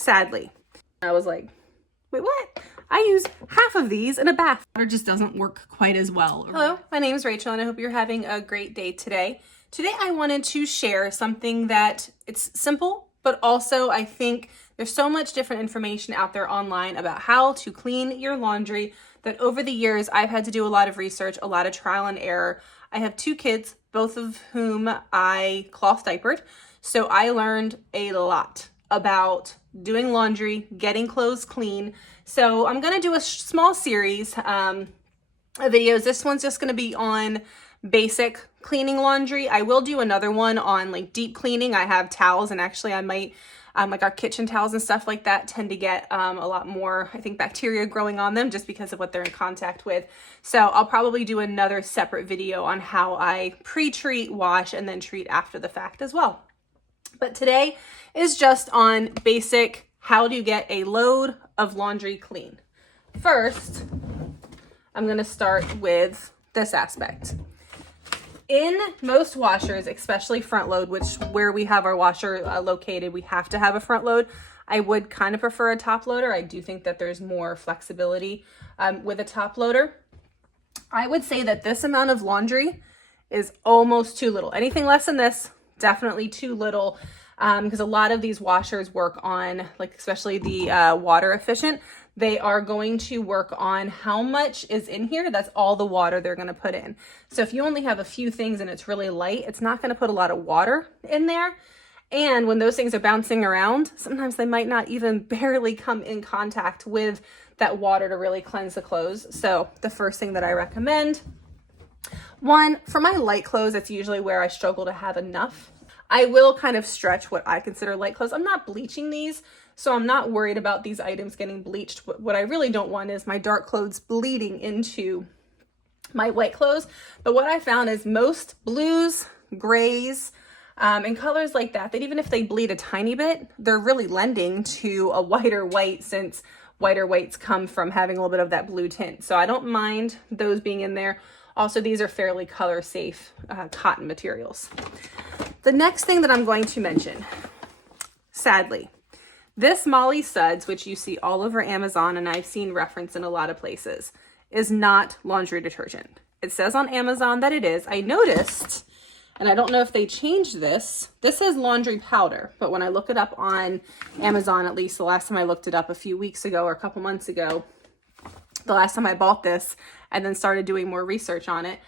sadly. I was like, wait, what? I use half of these in a bath. Water just doesn't work quite as well. Hello, my name is Rachel and I hope you're having a great day today. Today I wanted to share something that it's simple, but also I think there's so much different information out there online about how to clean your laundry that over the years I've had to do a lot of research, a lot of trial and error. I have 2 kids, both of whom I cloth diapered. So I learned a lot about doing laundry, getting clothes clean. So I'm going to do a small series of videos. This one's just going to be on basic cleaning laundry. I will do another one on like deep cleaning. I have towels, and actually I might like our kitchen towels and stuff like that tend to get a lot more, I think, bacteria growing on them just because of what they're in contact with. So I'll probably do another separate video on how I pre-treat, wash, and then treat after the fact as well. But today is just on basic how to get a load of laundry clean. First, I'm going to start with this aspect. In most washers, especially front load, which where we have our washer located, we have to have a front load. I would kind of prefer a top loader. I do think that there's more flexibility with a top loader. I would say that this amount of laundry is almost too little. Anything less than this, definitely too little, because a lot of these washers work on, like especially the water efficient, they are going to work on how much is in here. That's all the water they're going to put in. So if you only have a few things and it's really light, it's not going to put a lot of water in there. And when those things are bouncing around, sometimes they might not even barely come in contact with that water to really cleanse the clothes. So the first thing that I recommend, one, for my light clothes, it's usually where I struggle to have enough. I will kind of stretch what I consider light clothes. I'm not bleaching these, so I'm not worried about these items getting bleached. What I really don't want is my dark clothes bleeding into my white clothes. But what I found is most blues, grays, and colors like that even if they bleed a tiny bit, they're really lending to a whiter white, since whiter whites come from having a little bit of that blue tint. So I don't mind those being in there. Also, these are fairly color safe cotton materials. The next thing that I'm going to mention, sadly, this Molly Suds, which you see all over Amazon and I've seen referenced in a lot of places, is not laundry detergent. It says on Amazon that it is. I noticed, and I don't know if they changed this, this says laundry powder, but when I look it up on Amazon, at least the last time I looked it up a few weeks ago or a couple months ago, the last time I bought this and then started doing more research on it,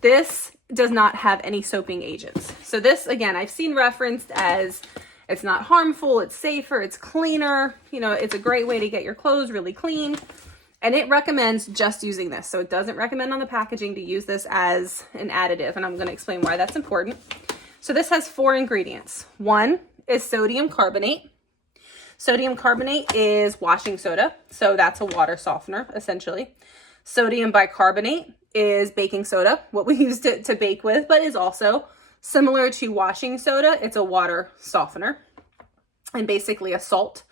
this does not have any soaping agents. So this, again, I've seen referenced as it's not harmful, it's safer, it's cleaner, you know, it's a great way to get your clothes really clean. And it recommends just using this. So it doesn't recommend on the packaging to use this as an additive. And I'm going to explain why that's important. So this has 4 ingredients. One is sodium carbonate. Sodium carbonate is washing soda. So that's a water softener, essentially. Sodium bicarbonate is baking soda, what we use to bake with, but is also similar to washing soda. It's a water softener and basically a salt.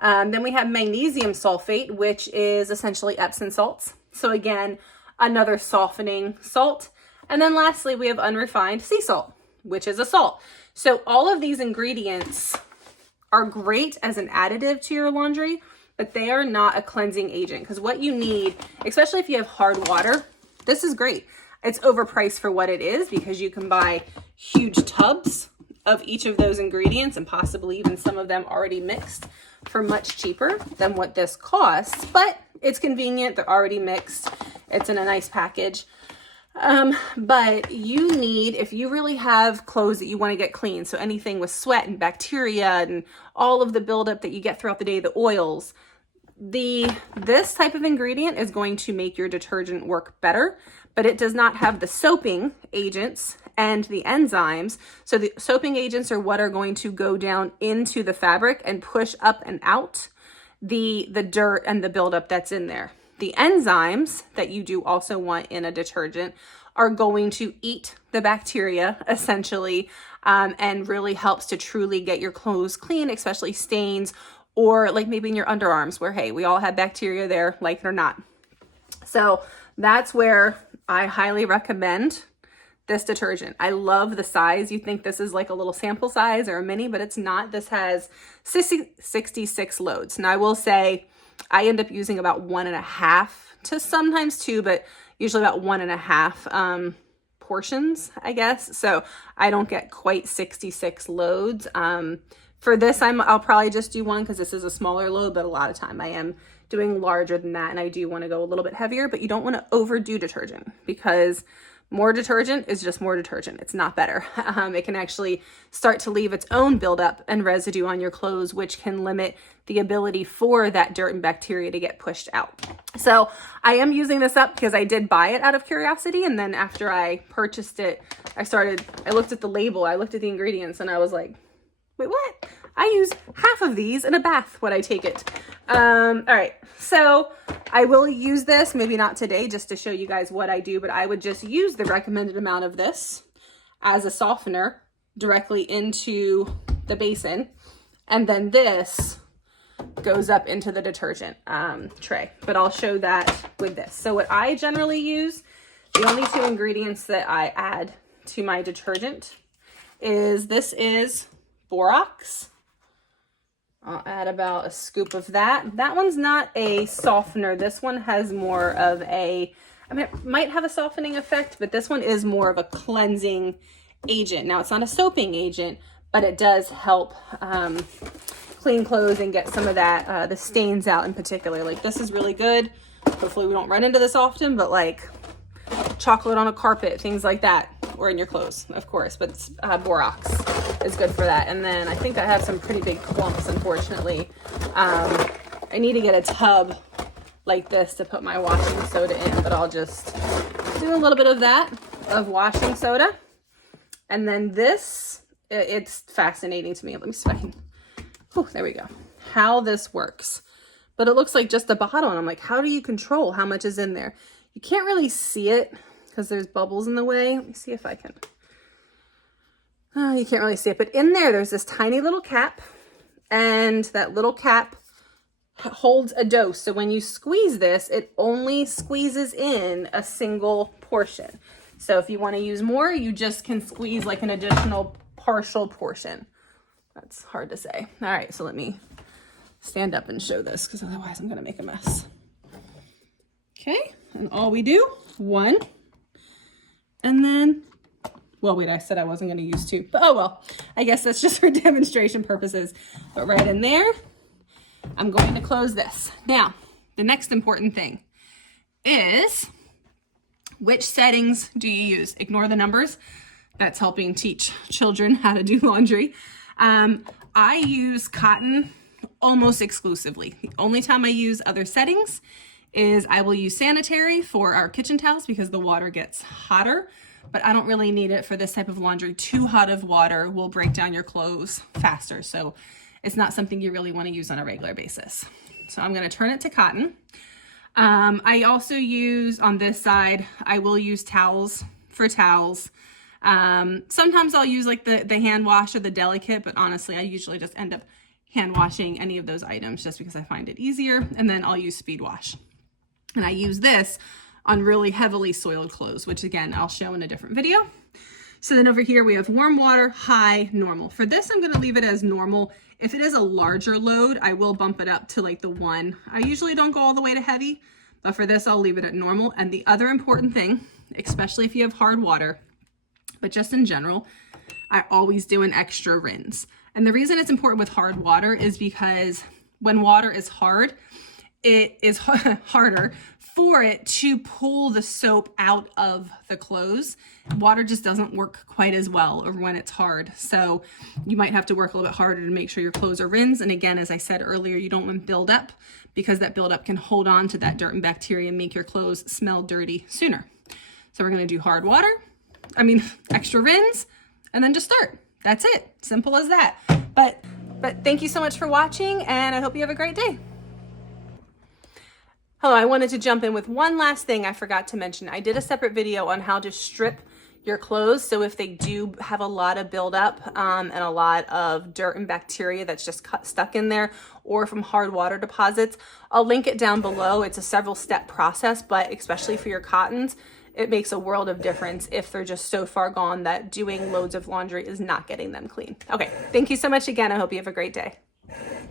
Then we have magnesium sulfate, which is essentially Epsom salts. So again, another softening salt. And then lastly, we have unrefined sea salt, which is a salt. So all of these ingredients are great as an additive to your laundry, but they are not a cleansing agent, because what you need, especially if you have hard water, this is great. It's overpriced for what it is because you can buy huge tubs of each of those ingredients and possibly even some of them already mixed for much cheaper than what this costs, but it's convenient. They're already mixed. It's in a nice package. But you need, if you really have clothes that you want to get clean, so anything with sweat and bacteria and all of the buildup that you get throughout the day, the oils, this type of ingredient is going to make your detergent work better, but it does not have the soaping agents and the enzymes. So the soaping agents are what are going to go down into the fabric and push up and out the dirt and the buildup that's in there. The enzymes that you do also want in a detergent are going to eat the bacteria essentially, and really helps to truly get your clothes clean, especially stains, or like maybe in your underarms where, hey, we all have bacteria there, like it or not. So that's where I highly recommend this detergent. I love the size. You think this is like a little sample size or a mini, but it's not. This has 66 loads. Now I will say I end up using about 1.5 to sometimes 2, but usually about 1.5 portions, I guess. So I don't get quite 66 loads. For this, I'll probably just do 1 because this is a smaller load, but a lot of time I am doing larger than that, and I do want to go a little bit heavier, but you don't want to overdo detergent because more detergent is just more detergent. It's not better. It can actually start to leave its own buildup and residue on your clothes, which can limit the ability for that dirt and bacteria to get pushed out. So I am using this up because I did buy it out of curiosity. And then after I purchased it, I looked at the label, I looked at the ingredients, and I was like, wait, what? I use half of these in a bath when I take it. All right, so I will use this, maybe not today, just to show you guys what I do, but I would just use the recommended amount of this as a softener directly into the basin. And then this goes up into the detergent tray, but I'll show that with this. So what I generally use, the only 2 ingredients that I add to my detergent this is borax. I'll add about a scoop of that. That one's not a softener. This one has more of it might have a softening effect, but this one is more of a cleansing agent. Now, it's not a soaping agent, but it does help clean clothes and get some of that, the stains out in particular. Like, this is really good. Hopefully we don't run into this often, but like chocolate on a carpet, things like that, or in your clothes, of course, but borax is good for that. And then I think I have some pretty big clumps, unfortunately. I need to get a tub like this to put my washing soda in, but I'll just do a little bit of that, of washing soda. And then this, it's fascinating to me. Let me see if I can, there we go, how this works. But it looks like just a bottle, and I'm like, how do you control how much is in there? You can't really see it because there's bubbles in the way. Let me see if I can. You can't really see it, but in there's this tiny little cap, and that little cap holds a dose. So when you squeeze this, it only squeezes in a single portion. So if you want to use more, you just can squeeze like an additional partial portion. That's hard to say. All right, so let me stand up and show this because otherwise I'm going to make a mess. Okay, and all we do, 1, and then, well, wait, I said I wasn't going to use 2, but oh well, I guess that's just for demonstration purposes. But right in there, I'm going to close this. Now, the next important thing is, which settings do you use? Ignore the numbers. That's helping teach children how to do laundry. I use cotton almost exclusively. The only time I use other settings is I will use sanitary for our kitchen towels because the water gets hotter, but I don't really need it for this type of laundry. Too hot of water will break down your clothes faster, so it's not something you really want to use on a regular basis. So I'm going to turn it to cotton. I also use, on this side, I will use towels for towels. Sometimes I'll use like the hand wash or the delicate, but honestly, I usually just end up hand washing any of those items just because I find it easier. And then I'll use speed wash. And I use this on really heavily soiled clothes, which again, I'll show in a different video. So then over here we have warm water, high, normal. For this, I'm going to leave it as normal. If it is a larger load, I will bump it up to like the 1. I usually don't go all the way to heavy, but for this, I'll leave it at normal. And the other important thing, especially if you have hard water, but just in general, I always do an extra rinse. And the reason it's important with hard water is because when water is hard, it is harder for it to pull the soap out of the clothes. Water just doesn't work quite as well when it's hard. So you might have to work a little bit harder to make sure your clothes are rinsed. And again, as I said earlier, you don't want buildup because that buildup can hold on to that dirt and bacteria and make your clothes smell dirty sooner. So we're going to do extra rinse, and then just start. That's it. Simple as that. But thank you so much for watching, and I hope you have a great day. Hello, I wanted to jump in with one last thing I forgot to mention. I did a separate video on how to strip your clothes. So if they do have a lot of buildup and a lot of dirt and bacteria that's just stuck in there, or from hard water deposits, I'll link it down below. It's a several step process, but especially for your cottons, it makes a world of difference if they're just so far gone that doing loads of laundry is not getting them clean. Okay, thank you so much again. I hope you have a great day.